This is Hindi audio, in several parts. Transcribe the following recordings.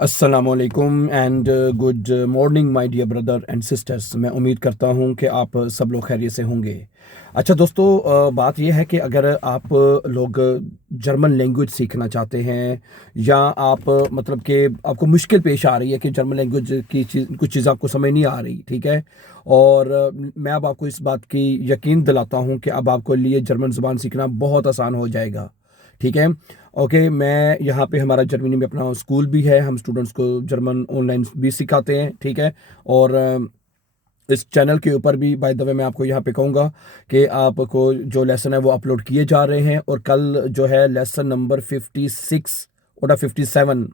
अस्सलामुअलैकुम and good morning my dear brother and sisters. मैं उम्मीद करता हूं कि आप सब लोग खैरियत से होंगे। अच्छा दोस्तों, बात यह है कि अगर आप लोग जर्मन लैंग्वेज सीखना चाहते हैं या आप मतलब कि आपको मुश्किल पेश आ रही है कि जर्मन लैंग्वेज की कुछ चीज़ आपको समझ नहीं आ रही, ठीक है। और मैं अब आपको इस बात की यकीन दिलाता हूं कि अब आपको लिए जर्मन ज़ुबान सीखना बहुत आसान हो जाएगा, ठीक है। ओके, मैं यहाँ पे हमारा जर्मनी में अपना स्कूल भी है, हम स्टूडेंट्स को जर्मन ऑनलाइन भी सिखाते हैं, ठीक है। और इस चैनल के ऊपर भी बाय द वे मैं आपको यहाँ पे कहूँगा कि आपको जो लेसन है वो अपलोड किए जा रहे हैं। और कल जो है लेसन नंबर 56 और 57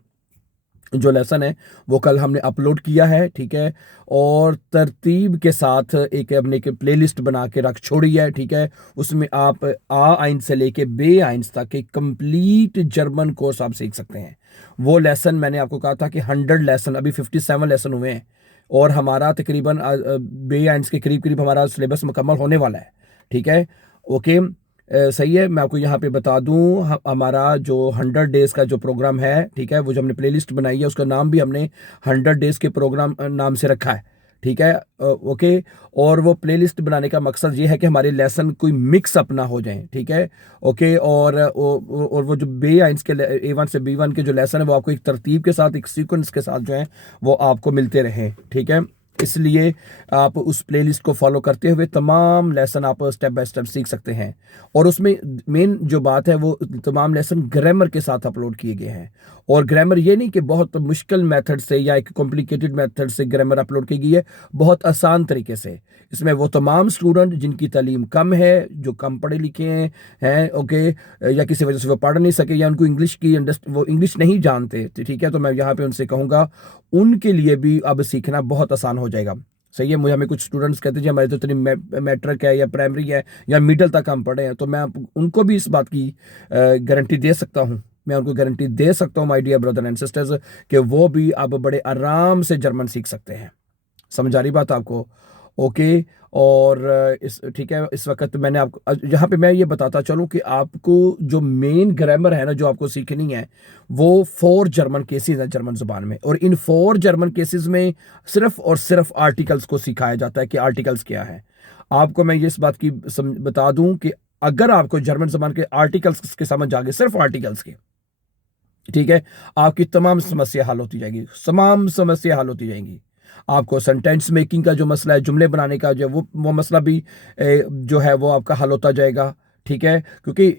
जो लेसन है वो कल हमने अपलोड किया है, ठीक है। और तरतीब के साथ एक हमने एक प्लेलिस्ट बना के रख छोड़ी है, ठीक है। उसमें आप आ आइन से लेके बे आइंस तक एक कंप्लीट जर्मन कोर्स आप सीख सकते हैं। वो लेसन मैंने आपको कहा था कि 100 लेसन, अभी 57 लेसन हुए हैं और हमारा तकरीबन बे आइंस के करीब करीब हमारा सिलेबस मुकम्मल होने वाला है, ठीक है। ओके, सही है। मैं आपको यहाँ पे बता दूं, हमारा जो 100 डेज का जो प्रोग्राम है, ठीक है, वो जो हमने प्लेलिस्ट बनाई है उसका नाम भी हमने 100 डेज के प्रोग्राम नाम से रखा है, ठीक है। ओके। और वो प्लेलिस्ट बनाने का मकसद ये है कि हमारे लेसन कोई मिक्स अप ना हो जाए, ठीक है। ओके। और वो जो बे आइंस के A1 से B1 के जो लेसन है वो आपको एक तरतीब के साथ, एक सीक्वेंस के साथ जो है वो आपको मिलते रहे, ठीक है। इसलिए आप उस प्लेलिस्ट को फॉलो करते हुए तमाम लेसन आप स्टेप बाय स्टेप सीख सकते हैं। और उसमें मेन जो बात है वो तमाम लेसन ग्रामर के साथ अपलोड किए गए हैं। और ग्रामर ये नहीं कि बहुत मुश्किल मेथड से या एक कॉम्प्लिकेटेड मेथड से ग्रामर अपलोड की गई है, बहुत आसान तरीके से। इसमें वो तमाम स्टूडेंट जिनकी तालीम कम है, जो कम पढ़े लिखे हैं, ओके, या किसी वजह से वो पढ़ नहीं सके या उनको इंग्लिश की वो इंग्लिश नहीं जानते, ठीक है, तो मैं यहाँ पे उनसे कहूँगा उनके लिए भी अब सीखना बहुत आसान हो जाएगा। सही है। मुझे हमें कुछ स्टूडेंट्स कहते हैं जी हमारे तो इतनी मैट्रिक है या प्राइमरी है या मिडिल तक हम पढ़े हैं, तो मैं उनको भी इस बात की गारंटी दे सकता हूँ। मैं उनको गारंटी दे सकता हूँ my dear brother and sisters कि वो भी अब बड़े आराम से जर्मन सीख सकते हैं। समझ आ रही बात आपको? ओके। और इस ठीक है, इस वक्त मैंने आपको यहाँ पे मैं ये बताता चलूँ कि आपको जो मेन ग्रामर है ना जो आपको सीखनी है वो 4 जर्मन केसेस है जर्मन जुबान में। और इन 4 जर्मन केसेस में सिर्फ और सिर्फ आर्टिकल्स को सिखाया जाता है कि आर्टिकल्स क्या है। आपको मैं ये इस बात की बता दूं कि अगर आपको जर्मन जुबान के आर्टिकल्स के समझ आ गए, सिर्फ आर्टिकल्स के, ठीक है, आपकी तमाम समस्या हल होती जाएगी, तमाम समस्या हल होती जाएंगी। आपको सेंटेंस मेकिंग का जो मसला है, जुमले बनाने का जो वो मसला भी जो है वो आपका हल होता जाएगा, ठीक है। क्योंकि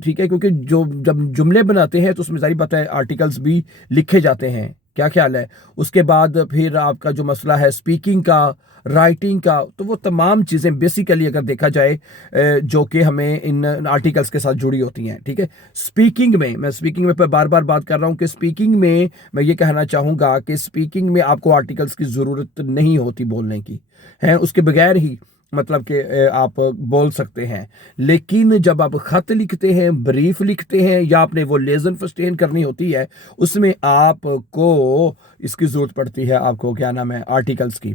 ठीक है, क्योंकि जो जब जुमले बनाते हैं तो उसमें जाहिर बात है आर्टिकल्स भी लिखे जाते हैं। क्या ख्याल है? उसके बाद फिर आपका जो मसला है स्पीकिंग का, राइटिंग का, तो वो तमाम चीज़ें बेसिकली अगर देखा जाए जो कि हमें इन आर्टिकल्स के साथ जुड़ी होती हैं, ठीक है। स्पीकिंग में, मैं स्पीकिंग में बार बार बात कर रहा हूं कि स्पीकिंग में मैं ये कहना चाहूंगा कि स्पीकिंग में आपको आर्टिकल्स की ज़रूरत नहीं होती बोलने की, है उसके बगैर ही मतलब कि आप बोल सकते हैं। लेकिन जब आप खत लिखते हैं, ब्रीफ लिखते हैं या आपने वो लेजन फस्टेन करनी होती है, उसमें आपको इसकी जरूरत पड़ती है, आपको क्या नाम है, आर्टिकल्स की।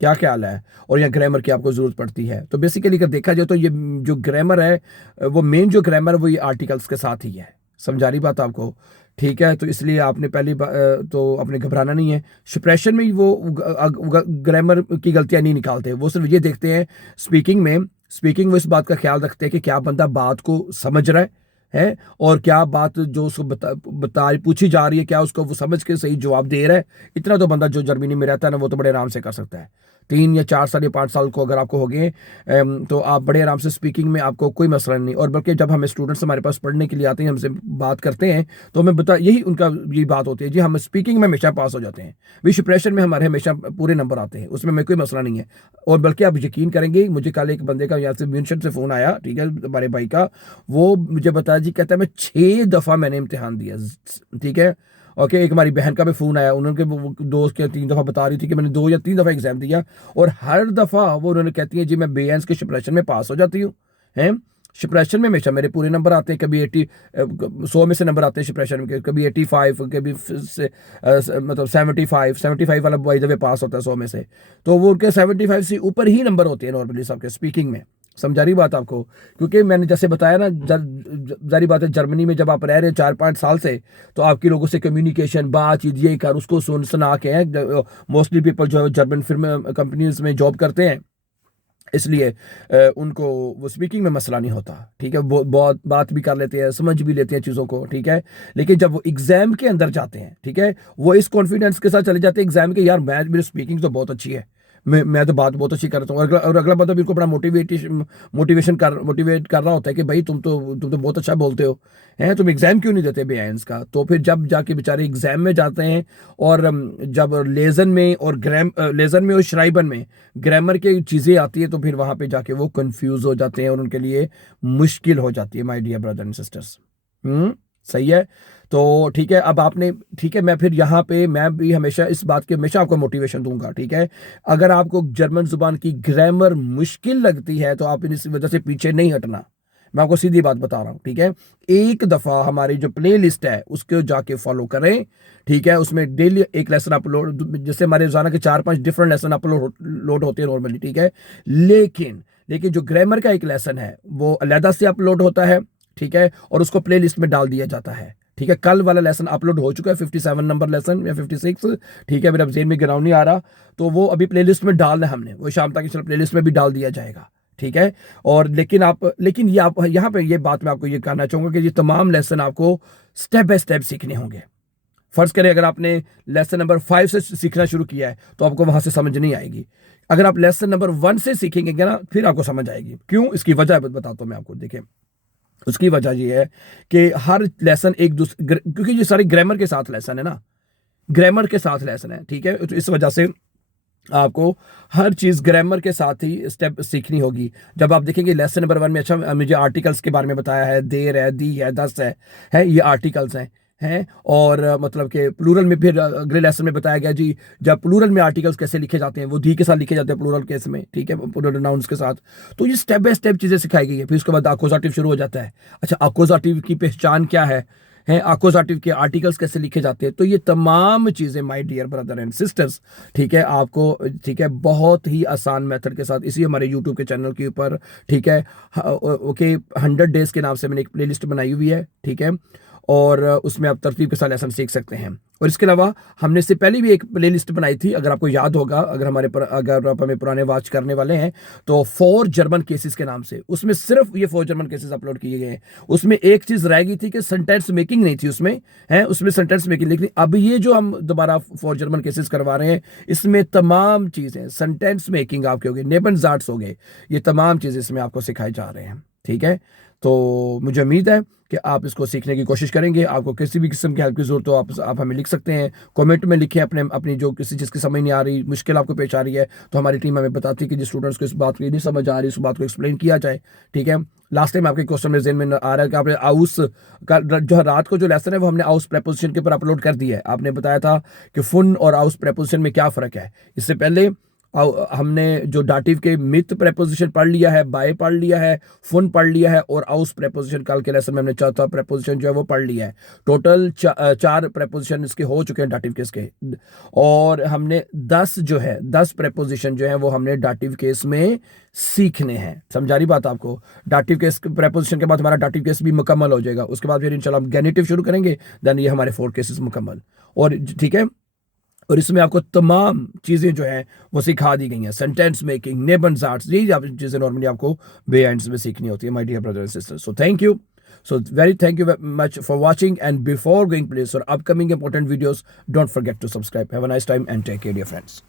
क्या ख्याल है? और या ग्रामर की आपको जरूरत पड़ती है। तो बेसिकली अगर देखा जाए तो ये जो ग्रामर है वो मेन जो ग्रामर वो ये आर्टिकल्स के साथ ही है। समझा रही बात आपको? ठीक है, तो इसलिए आपने तो आपने घबराना नहीं है। सप्रेशन में वो ग्रामर की गलतियां नहीं निकालते, वो सिर्फ ये देखते हैं स्पीकिंग में। स्पीकिंग वो इस बात का ख्याल रखते हैं कि क्या बंदा बात को समझ रहा है और क्या बात जो उसको बता पूछी जा रही है क्या उसको वो समझ के सही जवाब दे रहा है। इतना तो बंदा जो जर्मनी में रहता है ना वो तो बड़े आराम से कर सकता है। 3 या 4 साल या 5 साल को अगर आपको हो गए तो आप बड़े आराम से स्पीकिंग में आपको कोई मसला नहीं। और बल्कि जब हमें स्टूडेंट्स हमारे पास पढ़ने के लिए आते हैं, हमसे बात करते हैं, तो हमें यही उनका यही बात होती है जी हम स्पीकिंग में हमेशा पास हो जाते हैं, विश्व प्रेशर में हमारे हमेशा पूरे नंबर आते हैं, उसमें कोई मसला नहीं है। और बल्कि आप यकीन करेंगे, मुझे कल एक बंदे का यहाँ से म्यूनशन से फ़ोन आया, ठीक है, हमारे भाई का, वो मुझे बताया जी, कहता है मैं 6 दफ़ा मैंने इम्तिहान दिया, ठीक है। ओके, एक हमारी बहन का भी फ़ोन आया, उन्होंने दोस्त के 3 दफ़ा बता रही थी कि मैंने 2 या 3 दफ़ा एग्ज़ाम दिया और हर दफ़ा वो उन्होंने कहती है जी मैं बेएंस के शिप्रेशन में पास हो जाती हूँ, हैं। शिप्रेशन में हमेशा मेरे पूरे नंबर आते हैं, कभी 100 में से नंबर आते हैं शिप्रेशन में, कभी 85, कभी मतलब 75 वाला बाय द वे पास होता है 100 में से। तो वो उनके 75 से ऊपर ही नंबर होते हैं नॉर्मली सबके स्पीकिंग में। समझा रही बात आपको? क्योंकि मैंने जैसे बताया ना, जारी बात है, जर्मनी में जब आप रह रहे हो 4-5 साल से, तो आपकी लोगों से कम्युनिकेशन, बातचीत, ये कर उसको सुना के हैं। मोस्टली पीपल जो है जर्मन फिल्म कंपनीज में जॉब करते हैं, इसलिए उनको वो स्पीकिंग में मसला नहीं होता, ठीक है। बहुत बात भी कर लेते हैं, समझ भी लेते हैं चीज़ों को, ठीक है। लेकिन जब वो एग्जाम के अंदर जाते हैं, ठीक है, वो इस कॉन्फिडेंस के साथ चले जाते हैं एग्जाम के, यार मेरी स्पीकिंग तो बहुत अच्छी है, मैं तो बात बहुत अच्छी करता हूँ। और अगला बंदा भी उनको बड़ा मोटिवेट कर रहा होता है कि भाई तुम तो बहुत अच्छा बोलते हो, हैं, तुम एग्जाम क्यों नहीं देते बेआइंस का। तो फिर जब जाके बेचारे एग्जाम में जाते हैं, और जब लेजन में और श्राइबन में ग्रामर की चीज़ें आती है, तो फिर वहाँ पे जाके वो कंफ्यूज हो जाते हैं और उनके लिए मुश्किल हो जाती है, my dear brother and sisters. सही है। तो ठीक है, अब आपने, ठीक है, मैं फिर यहाँ पे मैं भी हमेशा इस बात की हमेशा आपको मोटिवेशन दूंगा, ठीक है। अगर आपको जर्मन जुबान की ग्रामर मुश्किल लगती है, तो आप इस वजह से पीछे नहीं हटना। मैं आपको सीधी बात बता रहा हूँ, ठीक है। एक दफ़ा हमारी जो प्ले लिस्ट है उसको जाके फॉलो करें, ठीक है। उसमें डेली एक लेसन अपलोड, जैसे हमारे रोजाना के 4-5 डिफरेंट लेसन अपलोड होते हैं नॉर्मली, ठीक है। लेकिन जो ग्रामर का एक लेसन है वो अलहदा से अपलोड होता है, ठीक है, और उसको प्ले लिस्ट में डाल दिया जाता है, ठीक है। कल वाला लेसन अपलोड हो चुका है, 57 नंबर लेसन या 56, ठीक है। मेरा जेन में गिराव नहीं आ रहा, तो वो अभी प्ले लिस्ट में डालना है हमने, वो शाम तक चलो प्ले लिस्ट में भी डाल दिया जाएगा, ठीक है। और लेकिन ये आप यहाँ पे ये बात मैं आपको ये कहना चाहूंगा कि ये तमाम लेसन आपको स्टेप बाय स्टेप सीखने होंगे। फर्ज करें अगर आपने लेसन नंबर 5 से सीखना शुरू किया है, तो आपको वहां से समझ नहीं आएगी। अगर आप लेसन नंबर 1 से सीखेंगे ना, फिर आपको समझ आएगी। क्यों? इसकी वजह बताता हूं मैं आपको। देखें, उसकी वजह ये है कि हर लेसन एक दूसरे, क्योंकि ये सारे ग्रामर के साथ लेसन है ना, ग्रामर के साथ लेसन है, ठीक है। तो इस वजह से आपको हर चीज़ ग्रामर के साथ ही स्टेप सीखनी होगी। जब आप देखेंगे लेसन नंबर 1 में, अच्छा मुझे आर्टिकल्स के बारे में बताया है, देर है, दी है, दस है ये आर्टिकल्स हैं। और मतलब कि प्लूरल में फिर अगले लेसन में बताया गया जी, जब प्लूरल में आर्टिकल्स कैसे लिखे जाते हैं, वो दी के साथ लिखे जाते हैं प्लूरल केस में, ठीक है, प्लूरल नाउन्स के साथ। तो ये स्टेप बाय स्टेप चीज़ें सिखाई गई है। फिर उसके बाद अकोजाटिव शुरू हो जाता है। अच्छा, अकोजाटिव की पहचान क्या है, अकोजाटिव के आर्टिकल्स कैसे लिखे जाते हैं। तो ये तमाम चीज़ें my dear brother and sisters, ठीक है, आपको, ठीक है, बहुत ही आसान मेथड के साथ इसी हमारे यूट्यूब के चैनल के ऊपर, ठीक है, ओके, 100 डेज के नाम से मैंने एक प्लेलिस्ट बनाई हुई है, ठीक है। और उसमें आप तरतीब के साथ लेसन सीख सकते हैं। और इसके अलावा हमने इससे पहले भी एक प्लेलिस्ट बनाई थी, अगर आपको याद होगा, अगर आप हमें पुराने वॉच करने वाले हैं, तो 4 जर्मन केसेस के नाम से, उसमें सिर्फ ये 4 जर्मन केसेस अपलोड किए गए हैं। उसमें एक चीज़ रह गई थी कि सेंटेंस मेकिंग नहीं थी उसमें सेंटेंस मेकिंग। लेकिन अब ये जो हम दोबारा 4 जर्मन केसेस करवा रहे हैं, इसमें तमाम चीज़ें, सेंटेंस मेकिंग आपके हो गए, नेबनजार्ट्स हो गए, ये तमाम चीज़ें इसमें आपको सिखाई जा रहे हैं, ठीक है। तो मुझे उम्मीद है कि आप इसको सीखने की कोशिश करेंगे। आपको किसी भी किस्म की हेल्प की जरूरत हो, आप हमें लिख सकते हैं, कमेंट में लिखें अपनी जो किसी चीज़ की समझ नहीं आ रही, मुश्किल आपको पेश आ रही है, तो हमारी टीम हमें बताती है कि जिस स्टूडेंट्स को इस बात की नहीं समझ आ रही, उस बात को एक्सप्लेन किया जाए, ठीक है। लास्ट टाइम आपके क्वेश्चन में जेन में आ रहा है कि आपने आउस का जो रात को जो लेसन है वो हमने आउस प्रेपोजिशन के ऊपर अपलोड कर दिया है। आपने बताया था कि फुन और आउस प्रेपोजिशन में क्या फ़र्क है। इससे पहले हमने जो डाटिव के मिथ प्रेपोजिशन पढ़ लिया है, बाय पढ़ लिया है, फुन पढ़ लिया है, और आउस प्रेपोजिशन कल के लेसन में हमने चौथा प्रेपोजिशन जो है वो पढ़ लिया है। टोटल 4 प्रेपोजिशन इसके हो चुके हैं डाटिव केस के। और हमने 10 प्रेपोजिशन जो है वो हमने डाटिव केस में सीखने हैं। समझा रही बात आपको? डाटिव केस प्रेपोजिशन के बाद हमारा डाटिव केस भी मुकम्मल हो जाएगा। उसके बाद फिर इंशाल्लाह हम गेनेटिव शुरू करेंगे, देन ये हमारे 4 केसेस मुकम्मल। और ठीक है, और इसमें आपको तमाम चीज़ें जो हैं वो सिखा दी गई हैं, सेंटेंस मेकिंग, नेबनजार्ट्स, यही चीज़ें नॉर्मली आपको बेएंड्स में सीखनी होती है, my dear brother and sister. So thank you, so thank you very much for watching, and before going place or upcoming important videos, don't forget to subscribe. Have a nice time and take care, dear friends.